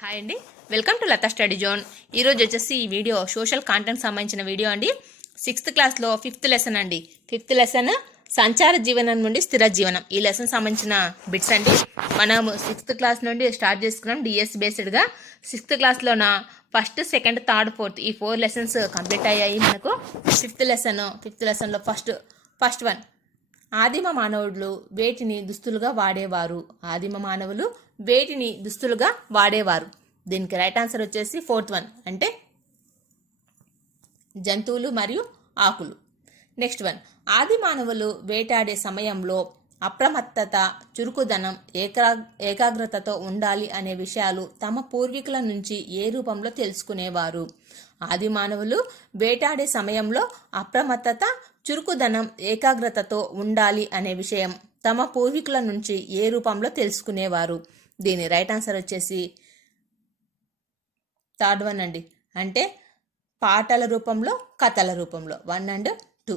Hi అండి, welcome to Latha study zone. ఈరోజు వచ్చేసి ఈ వీడియో సోషల్ కాంటెంట్ సంబంధించిన వీడియో అండి. 6th క్లాస్లో 5th లెసన్ అండి. 5th లెసన్ సంచార జీవనం నుండి స్థిర జీవనం. ఈ లెసన్ సంబంధించిన బిట్స్ అండి. మనం 6th క్లాస్ నుండి స్టార్ట్ చేసుకున్నాం డిఎస్ బేస్డ్గా. 6th క్లాస్లోన ఫస్ట్, సెకండ్, థర్డ్, ఫోర్త్ ఈ 4 లెసన్స్ కంప్లీట్ అయ్యాయి మనకు. 5th లెసన్లో ఫస్ట్ వన్, ఆదిమ మానవులు వేటిని దుస్తులుగా వాడేవారు. ఆదిమ మానవులు వేటిని దుస్తులుగా వాడేవారు. దీనికి రైట్ ఆన్సర్ వచ్చేసి 4th వన్, అంటే జంతువులు మరియు ఆకులు. నెక్స్ట్ వన్, ఆది మానవులు వేటాడే సమయంలో అప్రమత్తత, చురుకుదనం, ఏకాగ్రతతో ఉండాలి అనే విషయాలు తమ పూర్వీకుల నుంచి ఏ రూపంలో తెలుసుకునేవారు. ఆది మానవులు వేటాడే సమయంలో అప్రమత్తత, చురుకుదనం, ఏకాగ్రతతో ఉండాలి అనే విషయం తమ పూర్వీకుల నుంచి ఏ రూపంలో తెలుసుకునేవారు. దీని రైట్ ఆన్సర్ వచ్చేసి 3rd వన్ అండి, అంటే పాటల రూపంలో, కథల రూపంలో. 1 and 2.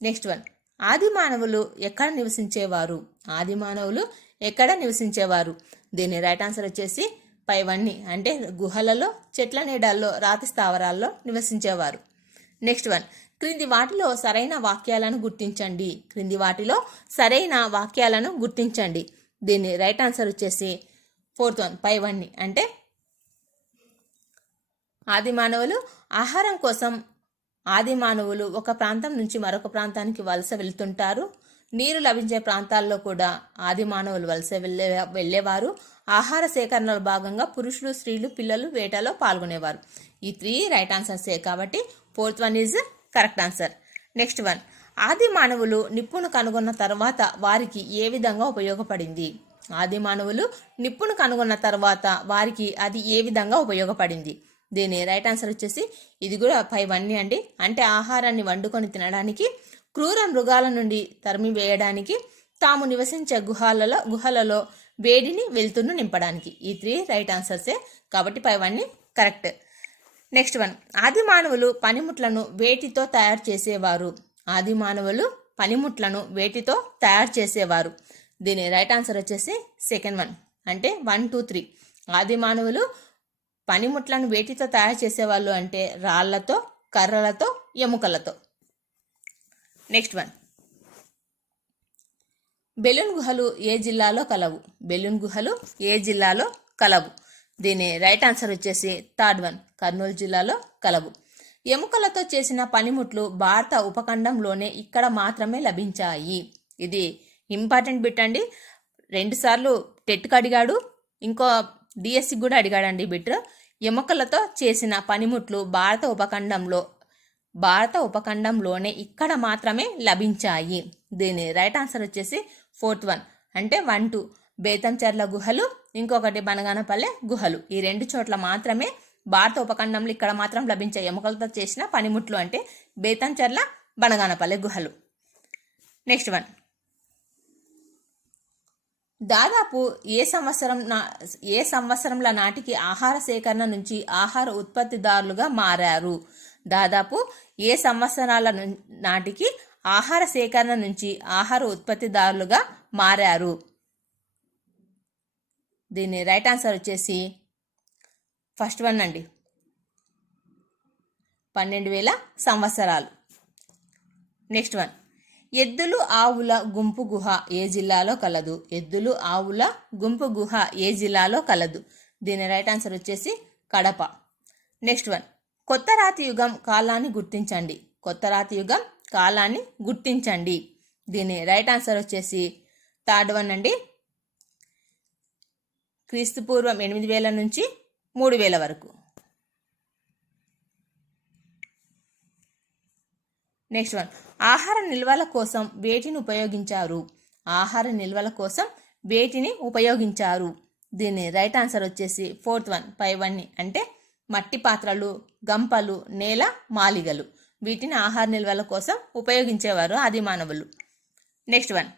నెక్స్ట్ వన్, ఆది మానవులు ఎక్కడ నివసించేవారు. ఆది మానవులు ఎక్కడ నివసించేవారు. దీని రైట్ ఆన్సర్ వచ్చేసి 5 1, అంటే గుహలలో, చెట్ల నీడల్లో, రాతి స్థావరాల్లో నివసించేవారు. నెక్స్ట్ వన్, క్రింది వాటిలో సరైన వాక్యాలను గుర్తించండి. క్రింది వాటిలో సరైన వాక్యాలను గుర్తించండి. దీని రైట్ ఆన్సర్ వచ్చేసి 4th వన్, 5 1, అంటే ఆది మానవులు ఆహారం కోసం ఆది మానవులు ఒక ప్రాంతం నుంచి మరొక ప్రాంతానికి వలస వెళ్తుంటారు. నీరు లభించే ప్రాంతాల్లో కూడా ఆది మానవులు వలస వెళ్ళేవారు. ఆహార సేకరణలో భాగంగా పురుషులు, స్త్రీలు, పిల్లలు వేటలో పాల్గొనేవారు. ఈ 3 రైట్ ఆన్సర్సే కాబట్టి 4th one is correct answer. Next one, ఆది మానవులు నిప్పును కనుగొన్న తర్వాత వారికి ఏ విధంగా ఉపయోగపడింది. ఆది మానవులు నిప్పును కనుగొన్న తర్వాత వారికి అది ఏ విధంగా ఉపయోగపడింది. దీని రైట్ ఆన్సర్ వచ్చేసి ఇది కూడా 5 1 అండి, అంటే ఆహారాన్ని వండుకొని తినడానికి, క్రూర మృగాల నుండి తరిమి వేయడానికి, తాము నివసించే గుహలలో వేడిని, వెలుతురును నింపడానికి. ఈ 3 రైట్ ఆన్సర్సే కాబట్టి 5 1 కరెక్ట్. నెక్స్ట్ వన్, ఆది మానవులు పనిముట్లను వేటితో తయారు చేసేవారు. ఆది మానవులు పనిముట్లను వేటితో తయారు చేసేవారు. దీని రైట్ ఆన్సర్ వచ్చేసి 2nd వన్, అంటే 1 2 3. ఆది మానవులు పనిముట్లను వేటితో తయారు చేసేవాళ్ళు అంటే రాళ్లతో, కర్రలతో, ఎముకలతో. నెక్స్ట్ వన్, బెలూన్ గుహలు ఏ జిల్లాలో కలవు. బెలూన్ గుహలు ఏ జిల్లాలో కలవు. దీని రైట్ ఆన్సర్ వచ్చేసి 3rd వన్, కర్నూలు జిల్లాలో కలవు. ఎముకలతో చేసిన పనిముట్లు భారత ఉపఖండంలోనే ఇక్కడ మాత్రమే లభించాయి. ఇది ఇంపార్టెంట్ బిట్ అండి. 2 సార్లు టెట్కి అడిగాడు, ఇంకో డిఎస్సి కూడా అడిగాడండి బిట్. ఎముకలతో చేసిన పనిముట్లు భారత ఉపఖండంలోనే ఇక్కడ మాత్రమే లభించాయి. దీని రైట్ ఆన్సర్ వచ్చేసి 4th వన్, అంటే 1 2. బేతంచెర్ల గుహలు, ఇంకొకటి బనగానపల్లె గుహలు. ఈ 2 చోట్ల మాత్రమే భారత ఉపఖండంలో ఇక్కడ మాత్రం లభించే ఎముకలతో చేసిన పనిముట్లు అంటే బేతంచెర్ల, బనగానపల్లె గుహలు. నెక్స్ట్ వన్, దాదాపు ఏ సంవత్సరంల నాటికి ఆహార సేకరణ నుంచి ఆహార ఉత్పత్తిదారులుగా మారారు. దాదాపు ఏ సంవత్సరాల నాటికి ఆహార సేకరణ నుంచి ఆహార ఉత్పత్తిదారులుగా మారారు. దీని రైట్ ఆన్సర్ వచ్చేసి 1st వన్ అండి, 12,000 సంవత్సరాలు. నెక్స్ట్ వన్, ఎద్దులు ఆవుల గుంపు గుహ ఏ జిల్లాలో కలదు. ఎద్దులు ఆవుల గుంపు గుహ ఏ జిల్లాలో కలదు. దీని రైట్ ఆన్సర్ వచ్చేసి కడప. నెక్స్ట్ వన్, కొత్త రాతి యుగం కాలాన్ని గుర్తించండి. కొత్త రాతి యుగం కాలాన్ని గుర్తించండి. దీని రైట్ ఆన్సర్ వచ్చేసి 3rd వన్ అండి, క్రీస్తు పూర్వం 8000 నుంచి 3000 వరకు. నెక్స్ట్ వన్, ఆహార నిల్వల కోసం వేటిని ఉపయోగించారు. ఆహార నిల్వల కోసం వేటిని ఉపయోగించారు. దీని రైట్ ఆన్సర్ వచ్చేసి 4th వన్, 5 1, అంటే మట్టి పాత్రలు, గంపలు, నేల మాలిగలు. వీటిని ఆహార నిల్వల కోసం ఉపయోగించేవారు ఆది మానవులు. నెక్స్ట్ వన్,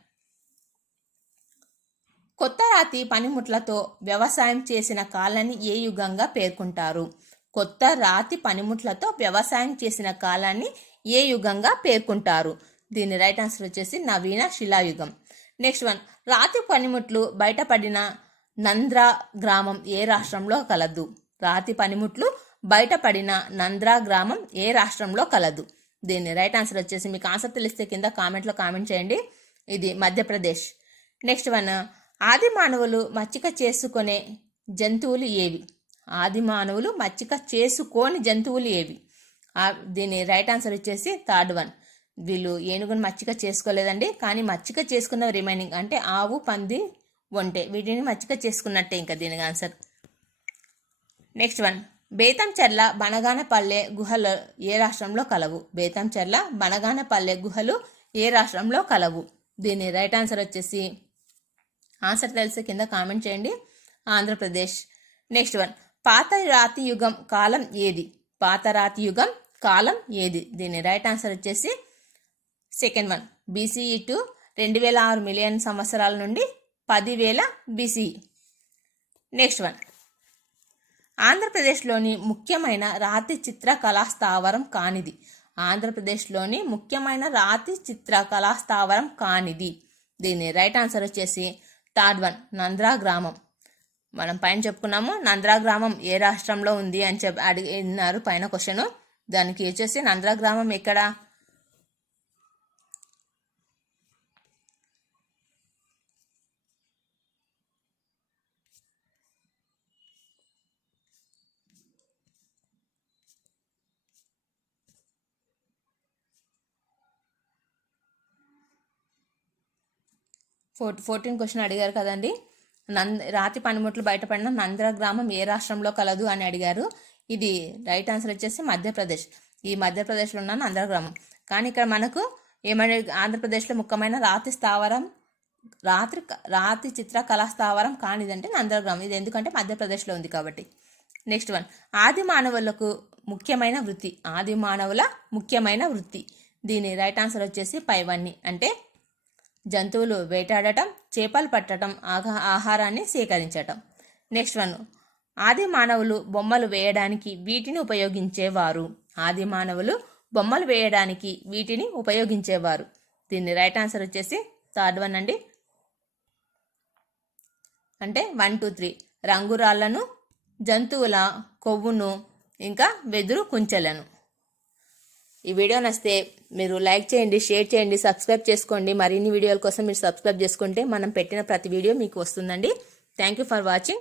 కొత్త రాతి పనిముట్లతో వ్యవసాయం చేసిన కాలాన్ని ఏ యుగంగా పేర్కొంటారు. కొత్త రాతి పనిముట్లతో వ్యవసాయం చేసిన కాలాన్ని ఏ యుగంగా పేర్కొంటారు. దీని రైట్ ఆన్సర్ వచ్చేసి నవీన శిలాయుగం. నెక్స్ట్ వన్, రాతి పనిముట్లు బయటపడిన నంద్రా గ్రామం ఏ రాష్ట్రంలో కలదు? రాతి పనిముట్లు బయటపడిన నంద్రా గ్రామం ఏ రాష్ట్రంలో కలదు? దీని రైట్ ఆన్సర్ వచ్చేసి మీకు ఆన్సర్ తెలిస్తే కింద కామెంట్లో కామెంట్ చేయండి. ఇది మధ్యప్రదేశ్. నెక్స్ట్ వన్, ఆది మానవులు మచ్చిక చేసుకునే జంతువులు ఏవి? ఆది మానవులు మచ్చిక చేసుకోని జంతువులు ఏవి? దీని రైట్ ఆన్సర్ వచ్చేసి థర్డ్ వన్. వీళ్ళు ఏనుగును మచ్చిక చేసుకోలేదండి, కానీ మచ్చిక చేసుకున్న రిమైనింగ్ అంటే ఆవు, పంది, ఒంటె వీటిని మచ్చిక చేసుకున్నట్టే ఇంకా దీనికి answer. Next one, Betamcherla Banaganapalle గుహలు ఏ రాష్ట్రంలో కలవు? బేతంచెర్ల బనగానపల్లె గుహలు ఏ రాష్ట్రంలో కలవు? దీని రైట్ ఆన్సర్ వచ్చేసి ఆన్సర్ తెలిసే కింద కామెంట్ చేయండి. ఆంధ్రప్రదేశ్. నెక్స్ట్ వన్, పాత రాతి యుగం కాలం ఏది? పాత రాతి యుగం కాలం ఏది? దీని రైట్ ఆన్సర్ వచ్చేసి second one, BCE to 2006 million సంవత్సరాల నుండి 10,000 బీసీఈ. నెక్స్ట్ వన్, ఆంధ్రప్రదేశ్లోని ముఖ్యమైన రాతి చిత్రకళా స్థావరం కానిది? ఆంధ్రప్రదేశ్లోని ముఖ్యమైన రాతి చిత్రకళా స్థావరం కానిది? దీని రైట్ ఆన్సర్ వచ్చేసి థర్డ్ వన్, నంద్రా గ్రామం. మనం పైన చెప్పుకున్నాము నంద్రా గ్రామం ఏ రాష్ట్రంలో ఉంది అని అడిగినారు పైన క్వశ్చన్. దానికి వచ్చేసి నంద్రా గ్రామం ఎక్కడ? ఫోర్టీన్ క్వశ్చన్ అడిగారు కదండి. రాతి పనిముట్లు బయటపడిన నంద్రా గ్రామం ఏ రాష్ట్రంలో కలదు అని అడిగారు. ఇది రైట్ ఆన్సర్ వచ్చేసి మధ్యప్రదేశ్. ఈ మధ్యప్రదేశ్లో ఉన్న నంద్రా గ్రామం. కానీ ఇక్కడ మనకు ఏమని, ఆంధ్రప్రదేశ్లో ముఖ్యమైన రాతి చిత్రకళా స్థావరం కానిదంటే నంద్రా గ్రామం. ఇది ఎందుకంటే మధ్యప్రదేశ్లో ఉంది కాబట్టి. నెక్స్ట్ వన్, ఆది మానవులకు ముఖ్యమైన వృత్తి. ఆది మానవుల ముఖ్యమైన వృత్తి. దీని రైట్ ఆన్సర్ వచ్చేసి పైవన్నీ, అంటే జంతువులు వేటాడటం, చేపలు పట్టడం, ఆహారాన్ని సేకరించటం. నెక్స్ట్ వన్, ఆది మానవులు బొమ్మలు వేయడానికి వీటిని ఉపయోగించేవారు. ఆది మానవులు బొమ్మలు వేయడానికి వీటిని ఉపయోగించేవారు. దీన్ని రైట్ ఆన్సర్ వచ్చేసి థర్డ్ వన్ అండి, అంటే 1, 2, 3. రంగురాళ్లను, జంతువుల కొవ్వును, ఇంకా వెదురు కుంచెలను. ఈ వీడియో నచ్చితే మీరు లైక్ చేయండి, షేర్ చేయండి, సబ్స్క్రైబ్ చేసుకోండి. మరిన్ని వీడియోల కోసం మీరు సబ్స్క్రైబ్ చేసుకుంటే మనం పెట్టిన ప్రతి వీడియో మీకు వస్తుందండి. Thank you for watching.